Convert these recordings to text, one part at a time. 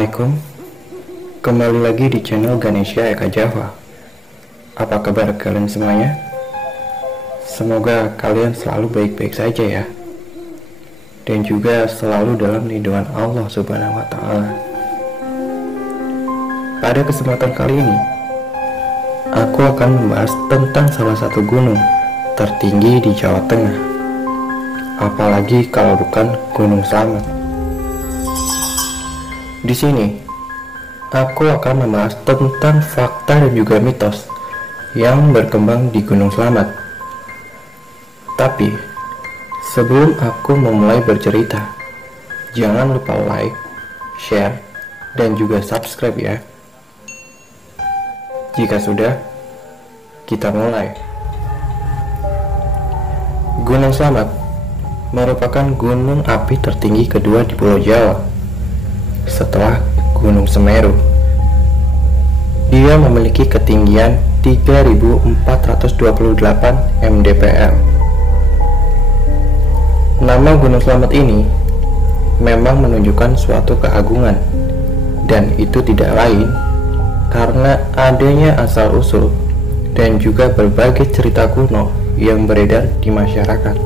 Assalamualaikum. Kembali lagi di channel Ganesha Eka Java. Apa kabar kalian semuanya? Semoga kalian selalu baik-baik saja ya, dan juga selalu dalam lindungan Allah Subhanahu wa Ta'ala. Pada kesempatan kali ini, aku akan membahas tentang salah satu gunung tertinggi di Jawa Tengah. Apalagi kalau bukan Gunung Slamet. Di sini, aku akan membahas tentang fakta dan juga mitos yang berkembang di Gunung Slamet. Tapi, sebelum aku memulai bercerita, jangan lupa like, share, dan juga subscribe ya. Jika sudah, kita mulai. Gunung Slamet merupakan gunung api tertinggi kedua di Pulau Jawa setelah Gunung Semeru. Dia memiliki ketinggian 3.428 mdpl. Nama Gunung Slamet ini memang menunjukkan suatu keagungan, dan itu tidak lain karena adanya asal-usul dan juga berbagai cerita kuno yang beredar di masyarakat,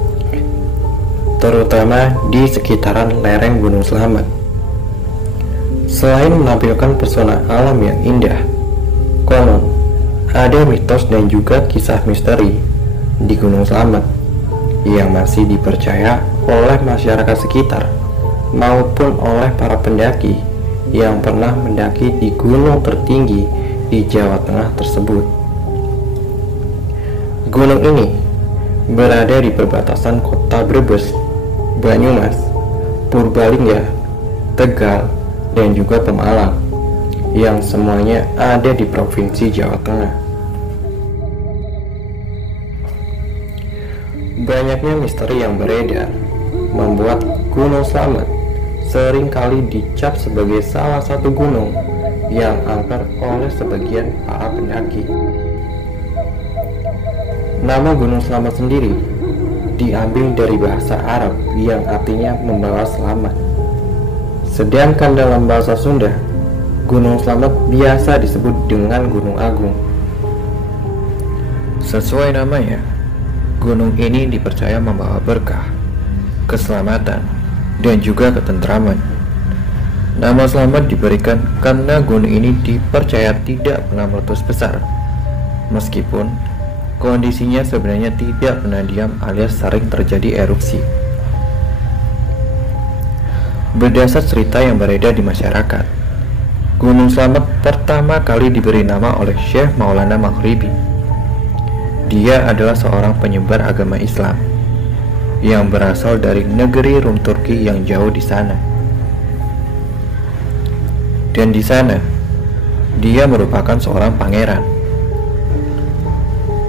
terutama di sekitaran lereng Gunung Slamet. Selain menampilkan pesona alam yang indah, konon ada mitos dan juga kisah misteri di Gunung Slamet yang masih dipercaya oleh masyarakat sekitar maupun oleh para pendaki yang pernah mendaki di gunung tertinggi di Jawa Tengah tersebut. Gunung ini berada di perbatasan kota Brebes, Banyumas, Purbalingga, Tegal, dan juga Pemalang, yang semuanya ada di Provinsi Jawa Tengah. Banyaknya misteri yang beredar membuat Gunung Slamet sering kali dicap sebagai salah satu gunung yang angker oleh sebagian para pendaki. Nama Gunung Slamet sendiri diambil dari bahasa Arab yang artinya membawa selamat. Sedangkan dalam bahasa Sunda, Gunung Slamet biasa disebut dengan Gunung Agung. Sesuai namanya, gunung ini dipercaya membawa berkah, keselamatan, dan juga ketentraman. Nama Slamet diberikan karena gunung ini dipercaya tidak pernah meletus besar, meskipun kondisinya sebenarnya tidak pernah diam alias sering terjadi erupsi. Berdasar cerita yang beredar di masyarakat, Gunung Slamet pertama kali diberi nama oleh Syekh Maulana Maghribi. Dia adalah seorang penyebar agama Islam yang berasal dari negeri Rum Turki yang jauh di sana. Dan di sana, dia merupakan seorang pangeran.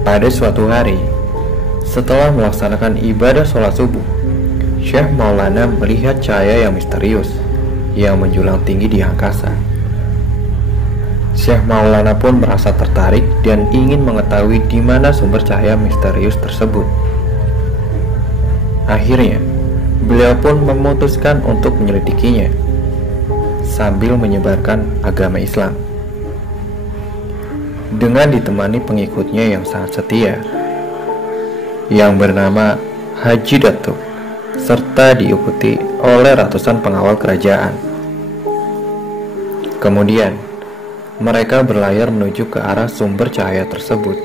Pada suatu hari, setelah melaksanakan ibadah sholat subuh, Syekh Maulana melihat cahaya yang misterius yang menjulang tinggi di angkasa. Syekh Maulana pun merasa tertarik dan ingin mengetahui di mana sumber cahaya misterius tersebut. Akhirnya, beliau pun memutuskan untuk menyelidikinya sambil menyebarkan agama Islam. Dengan ditemani pengikutnya yang sangat setia, yang bernama Haji Datuk, serta diikuti oleh ratusan pengawal kerajaan. Kemudian, mereka berlayar menuju ke arah sumber cahaya tersebut.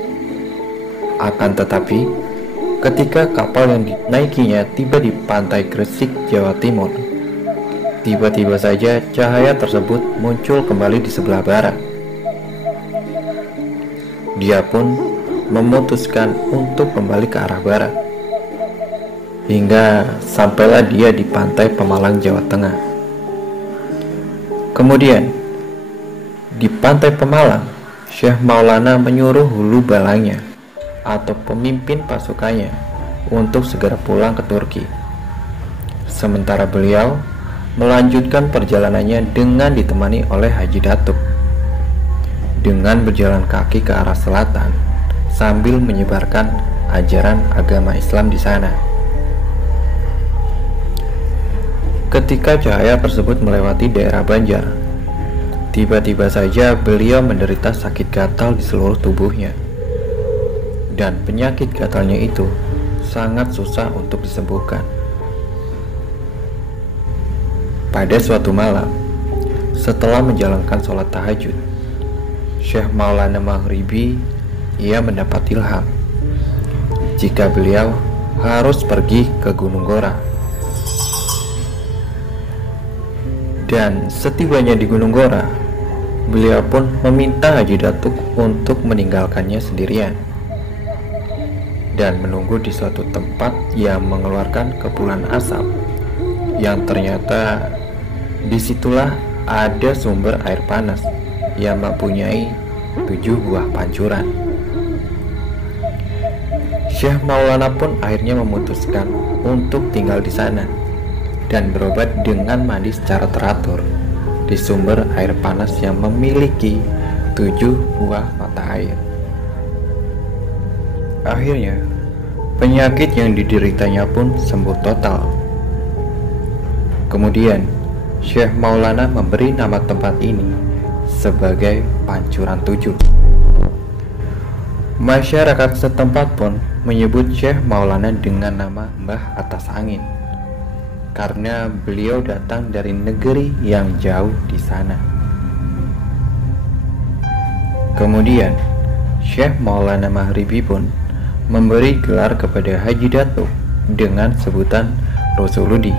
Akan tetapi, ketika kapal yang dinaikinya tiba di pantai Gresik, Jawa Timur, tiba-tiba saja cahaya tersebut muncul kembali di sebelah barat. Dia pun memutuskan untuk kembali ke arah barat, hingga sampailah dia di pantai Pemalang, Jawa Tengah. Kemudian, di pantai Pemalang, Syekh Maulana menyuruh hulu balangnya atau pemimpin pasukannya untuk segera pulang ke Turki. Sementara beliau melanjutkan perjalanannya dengan ditemani oleh Haji Datuk, dengan berjalan kaki ke arah selatan sambil menyebarkan ajaran agama Islam di sana. Ketika cahaya tersebut melewati daerah Banjar, Tiba-tiba saja beliau menderita sakit gatal di seluruh tubuhnya. Dan penyakit gatalnya itu sangat susah untuk disembuhkan. Pada suatu malam, setelah menjalankan sholat tahajud, Syekh Maulana Maghribi ia mendapat ilham jika beliau harus pergi ke Gunung Gora. Dan setibanya di Gunung Gora, beliau pun meminta Haji Datuk untuk meninggalkannya sendirian dan menunggu di suatu tempat yang mengeluarkan kepulan asap, yang ternyata disitulah ada sumber air panas yang mempunyai 7 buah pancuran. Syekh Maulana pun akhirnya memutuskan untuk tinggal di sana dan berobat dengan mandi secara teratur di sumber air panas yang memiliki 7 buah mata air. Akhirnya, penyakit yang dideritanya pun sembuh total. Kemudian, Syekh Maulana memberi nama tempat ini sebagai Pancuran 7. Masyarakat setempat pun menyebut Syekh Maulana dengan nama Mbah Atas Angin, karena beliau datang dari negeri yang jauh di sana. Kemudian, Syekh Maulana Maghribi pun memberi gelar kepada Haji Datuk dengan sebutan Rosuludi,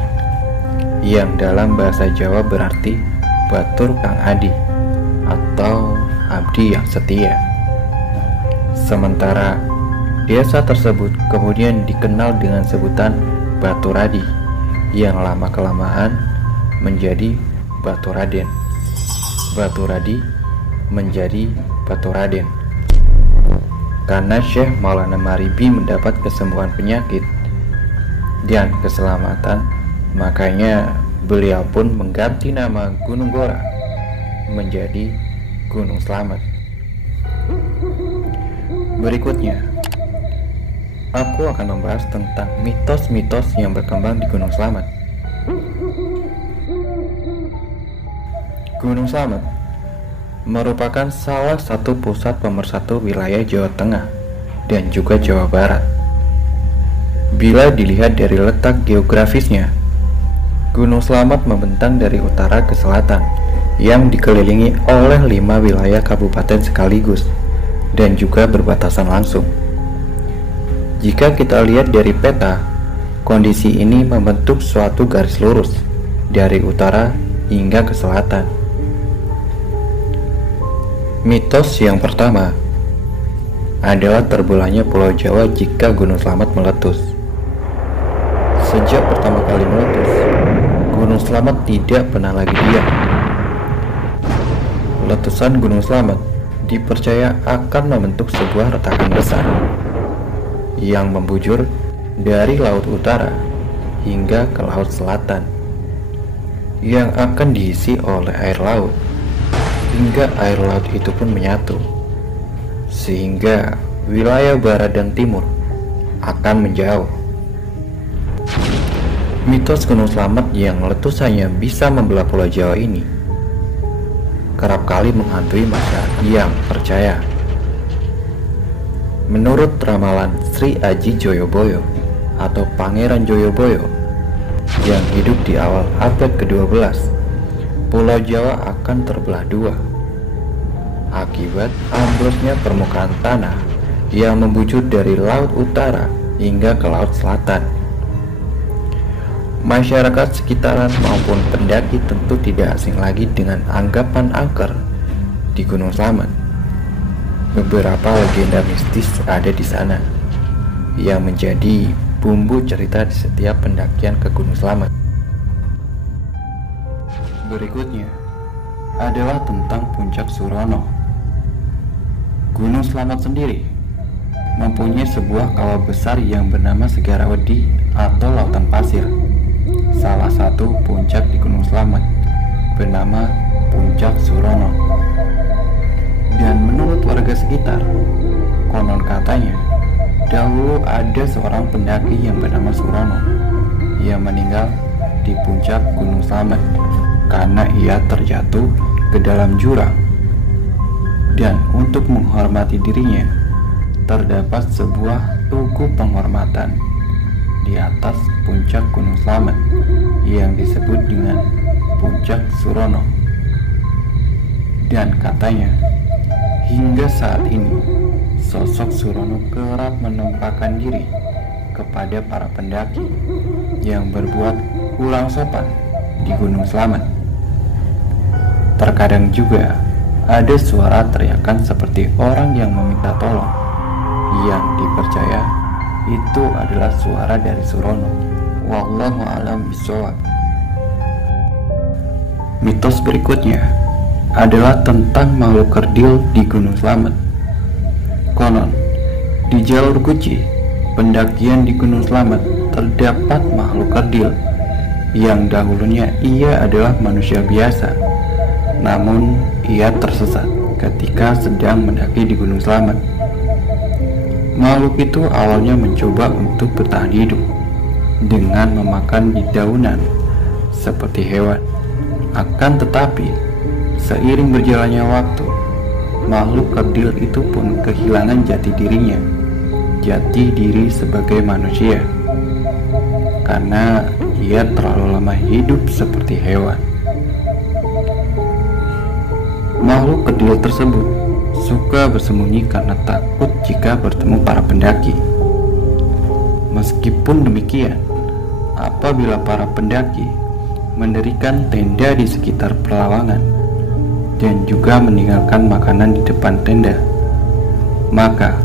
yang dalam bahasa Jawa berarti Batur Kang Adi atau abdi yang setia. Sementara desa tersebut kemudian dikenal dengan sebutan Baturadi, yang lama-kelamaan menjadi Baturaden. Baturadi menjadi Baturaden. Karena Syekh Maulana Maghribi mendapat kesembuhan penyakit dan keselamatan, makanya beliau pun mengganti nama Gunung Gora menjadi Gunung Slamet. Berikutnya, aku akan membahas tentang mitos-mitos yang berkembang di Gunung Slamet. Gunung Slamet merupakan salah satu pusat pemersatu wilayah Jawa Tengah dan juga Jawa Barat. Bila dilihat dari letak geografisnya, Gunung Slamet membentang dari utara ke selatan, yang dikelilingi oleh 5 wilayah kabupaten sekaligus dan juga berbatasan langsung. Jika kita lihat dari peta, kondisi ini membentuk suatu garis lurus dari utara hingga ke selatan. Mitos yang pertama adalah terbelahnya Pulau Jawa jika Gunung Slamet meletus. Sejak pertama kali meletus, Gunung Slamet tidak pernah lagi diam. Letusan Gunung Slamet dipercaya akan membentuk sebuah retakan besar yang membujur dari laut utara hingga ke laut selatan, yang akan diisi oleh air laut hingga air laut itu pun menyatu, sehingga wilayah barat dan timur akan menjauh. Mitos Gunung Slamet yang letusannya bisa membelah Pulau Jawa ini kerap kali menghantui masyarakat yang percaya. Menurut ramalan Sri Aji Joyoboyo atau Pangeran Joyoboyo yang hidup di awal abad ke-12, Pulau Jawa akan terbelah dua akibat amblesnya permukaan tanah yang membujur dari laut utara hingga ke laut selatan. Masyarakat sekitaran maupun pendaki tentu tidak asing lagi dengan anggapan angker di Gunung Slamet. Beberapa legenda mistis ada di sana yang menjadi bumbu cerita di setiap pendakian ke Gunung Slamet. Berikutnya adalah tentang Puncak Surono. Gunung Slamet sendiri mempunyai sebuah kawah besar yang bernama Segarawedi atau Lautan Pasir. Salah satu puncak di Gunung Slamet bernama Puncak Surono. Dan menurut warga sekitar, konon katanya dahulu ada seorang pendaki yang bernama Surono yang meninggal di puncak Gunung Slamet karena ia terjatuh ke dalam jurang. Dan untuk menghormati dirinya, terdapat sebuah tugu penghormatan di atas puncak Gunung Slamet yang disebut dengan Puncak Surono. Dan katanya, hingga saat ini sosok Surono kerap menampakkan diri kepada para pendaki yang berbuat kurang sopan di Gunung Slamet. Terkadang juga ada suara teriakan seperti orang yang meminta tolong, yang dipercaya itu adalah suara dari Surono. Wallahu a'lam bishawab. Mitos berikutnya adalah tentang makhluk kerdil di Gunung Slamet. Konon, di jalur Guci, pendakian di Gunung Slamet, terdapat makhluk kerdil yang dahulunya ia adalah manusia biasa. Namun, ia tersesat ketika sedang mendaki di Gunung Slamet. Makhluk itu awalnya mencoba untuk bertahan hidup dengan memakan dedaunan seperti hewan. Akan tetapi, seiring berjalannya waktu, makhluk kerdil itu pun kehilangan jati dirinya, jati diri sebagai manusia, karena ia terlalu lama hidup seperti hewan. Makhluk kerdil tersebut suka bersembunyi karena takut jika bertemu para pendaki. Meskipun demikian, apabila para pendaki mendirikan tenda di sekitar perlawanan dan juga meninggalkan makanan di depan tenda, maka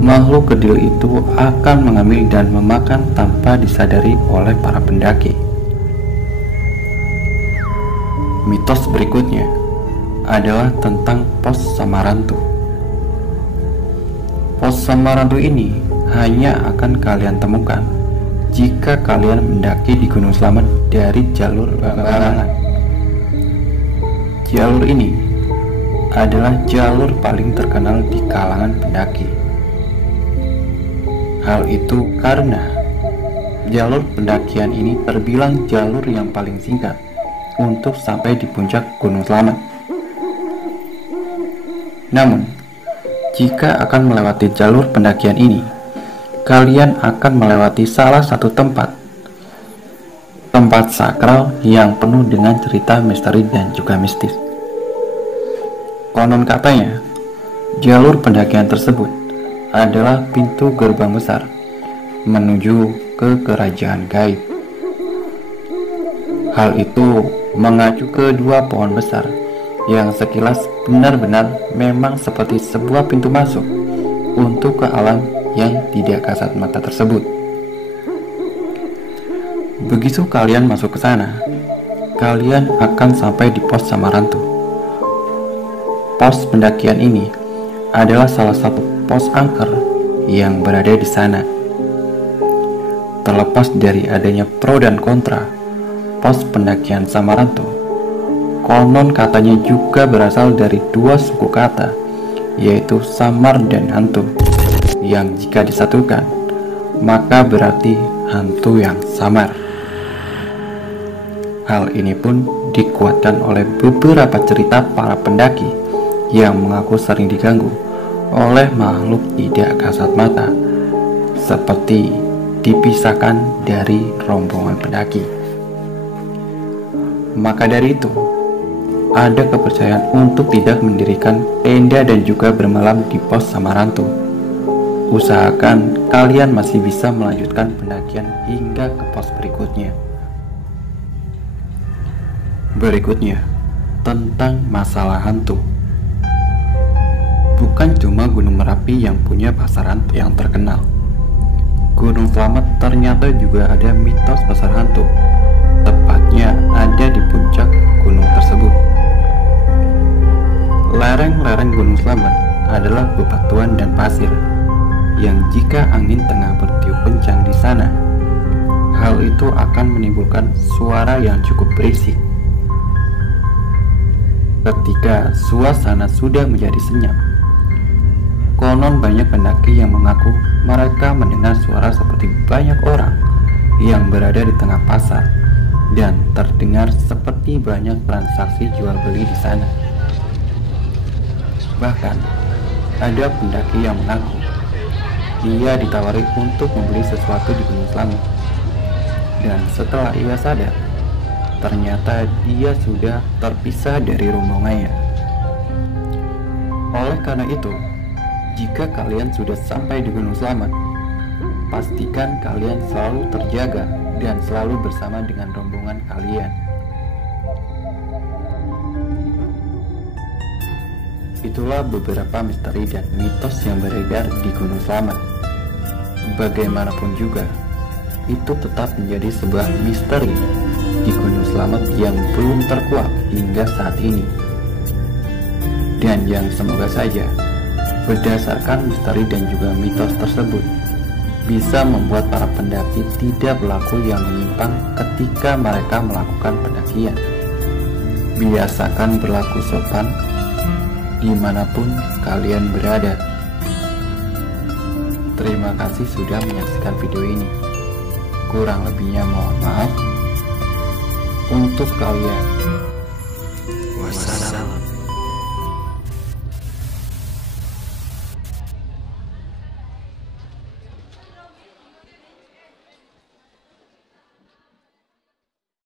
makhluk kerdil itu akan mengambil dan memakan tanpa disadari oleh para pendaki. Mitos berikutnya adalah tentang pos Samarantu. Pos Samarantu ini hanya akan kalian temukan jika kalian mendaki di Gunung Slamet dari jalur Barangan. Jalur ini adalah jalur paling terkenal di kalangan pendaki. Hal itu karena jalur pendakian ini terbilang jalur yang paling singkat untuk sampai di puncak Gunung Slamet. Namun, jika akan melewati jalur pendakian ini, kalian akan melewati salah satu tempat sakral yang penuh dengan cerita misteri dan juga mistis. Konon katanya, jalur pendakian tersebut adalah pintu gerbang besar menuju ke kerajaan gaib. Hal itu mengacu ke dua pohon besar yang sekilas benar-benar memang seperti sebuah pintu masuk untuk ke alam yang tidak kasat mata tersebut. Begitu kalian masuk ke sana, kalian akan sampai di pos Samarantu. Pos pendakian ini adalah salah satu pos angker yang berada di sana. Terlepas dari adanya pro dan kontra pos pendakian Samarantu, konon katanya juga berasal dari dua suku kata, yaitu samar dan hantu, yang jika disatukan maka berarti hantu yang samar. Hal ini pun dikuatkan oleh beberapa cerita para pendaki yang mengaku sering diganggu oleh makhluk tidak kasat mata, seperti dipisahkan dari rombongan pendaki. Maka dari itu, ada kepercayaan untuk tidak mendirikan tenda dan juga bermalam di pos Samarantu. Usahakan kalian masih bisa melanjutkan pendakian hingga ke pos berikutnya. Berikutnya, tentang masalah hantu. Bukan cuma Gunung Merapi yang punya pasar hantu yang terkenal. Gunung Slamet ternyata juga ada mitos pasar hantu, tepatnya ada di puncak gunung tersebut. Lereng-lereng Gunung Slamet adalah bebatuan dan pasir yang jika angin tengah bertiup kencang di sana, hal itu akan menimbulkan suara yang cukup berisik. Ketika suasana sudah menjadi senyap, konon banyak pendaki yang mengaku mereka mendengar suara seperti banyak orang yang berada di tengah pasar dan terdengar seperti banyak transaksi jual beli di sana. Bahkan ada pendaki yang mengaku ia ditawari untuk membeli sesuatu di Gunung Slamet, dan setelah ia sadar, ternyata dia sudah terpisah dari rombongannya. Oleh karena itu, jika kalian sudah sampai di Gunung Slamet, pastikan kalian selalu terjaga dan selalu bersama dengan rombongan kalian. Itulah beberapa misteri dan mitos yang beredar di Gunung Slamet. Bagaimanapun juga, itu tetap menjadi sebuah misteri di Gunung Slamet yang belum terkuak hingga saat ini. Dan yang semoga saja, berdasarkan misteri dan juga mitos tersebut, bisa membuat para pendaki tidak berlaku yang menyimpang ketika mereka melakukan pendakian. Biasakan berlaku sopan dimanapun kalian berada. Terima kasih sudah menyaksikan video ini. Kurang lebihnya mohon maaf. Untuk kalian